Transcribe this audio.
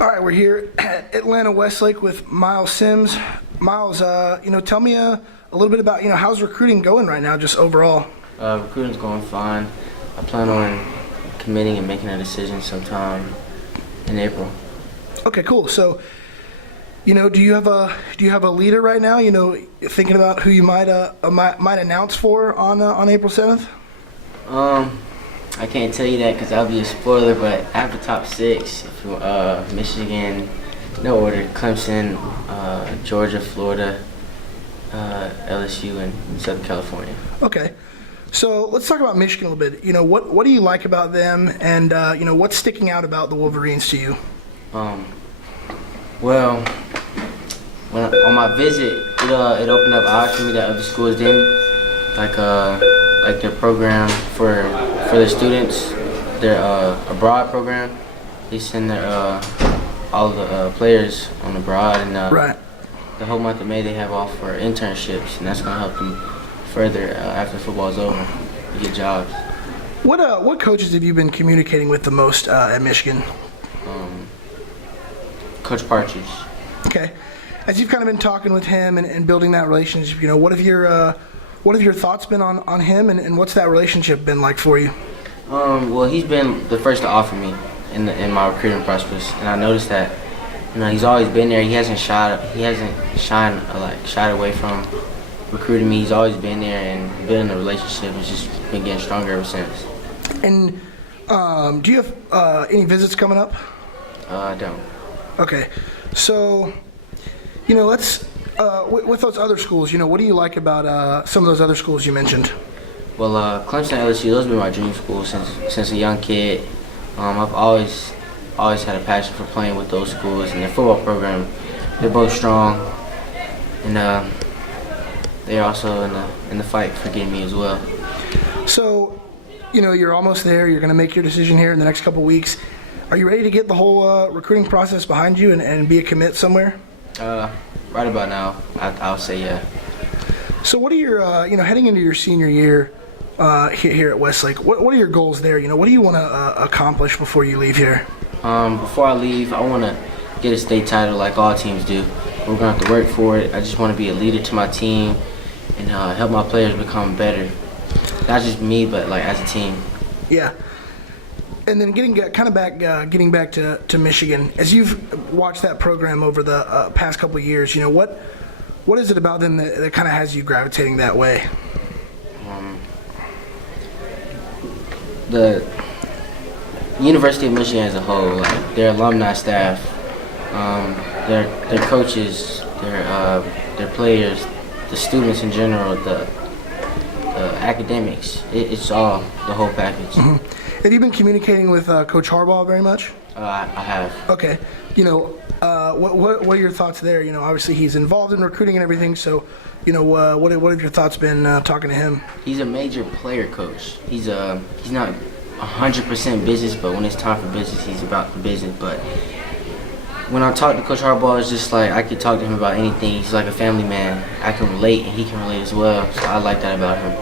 All right, we're here at Atlanta Westlake with Myles Sims. Myles, tell me a little bit about, how's recruiting going right now, just overall? Recruiting's going fine. I plan on committing and making a decision sometime in April. Okay, cool. So, do you have a leader right now? Thinking about who you might announce for on April 7th. I can't tell you that because that'll be a spoiler, but I have the top six. Michigan, no order: Clemson, Georgia, Florida, LSU, and Southern California. Okay. So let's talk about Michigan a little bit. What do you like about them, and what's sticking out about the Wolverines to you? Well, on my visit, it opened up eyes for me that other schools didn't, like their program for their students, their abroad program. They send their all the players on abroad, and Right. the whole month of May they have off for internships, and that's gonna help them further after football's over to get jobs. What coaches have you been communicating with the most at Michigan? Coach Partridge. Okay. As you've kind of been talking with him and building that relationship, what have your thoughts been on him, and what's that relationship been like for you? Well, he's been the first to offer me in my recruiting process, and I noticed that he's always been there. He hasn't shied away from recruiting me. He's always been there, and building the relationship has just been getting stronger ever since. And do you have any visits coming up? I don't. Okay. So, let's with those other schools. What do you like about some of those other schools you mentioned? Well, Clemson and LSU, those have been my dream schools since a young kid. I've always had a passion for playing with those schools, and their football program, they're both strong, and they're also in the fight for getting me as well. So, you're almost there. You're going to make your decision here in the next couple weeks. Are you ready to get the whole recruiting process behind you and be a commit somewhere? Right about now, I'll say yeah. So what are your, heading into your senior year here at Westlake, what are your goals there? What do you want to accomplish before you leave here? Before I leave, I want to get a state title like all teams do. We're going to have to work for it. I just want to be a leader to my team and help my players become better. Not just me, but as a team. Yeah. And then getting back to Michigan, as you've watched that program over the past couple of years, what is it about them that kind of has you gravitating that way? The University of Michigan as a whole, their alumni staff, their coaches, their players, the students in general, the academics, it's all the whole package. Mm-hmm. Have you been communicating with Coach Harbaugh very much? I have. Okay. What are your thoughts there? Obviously he's involved in recruiting and everything. So, what have your thoughts been talking to him? He's a major player coach. He's not 100% business, but when it's time for business, he's about the business. But when I talk to Coach Harbaugh, it's just I could talk to him about anything. He's like a family man. I can relate, and he can relate as well. So I like that about him.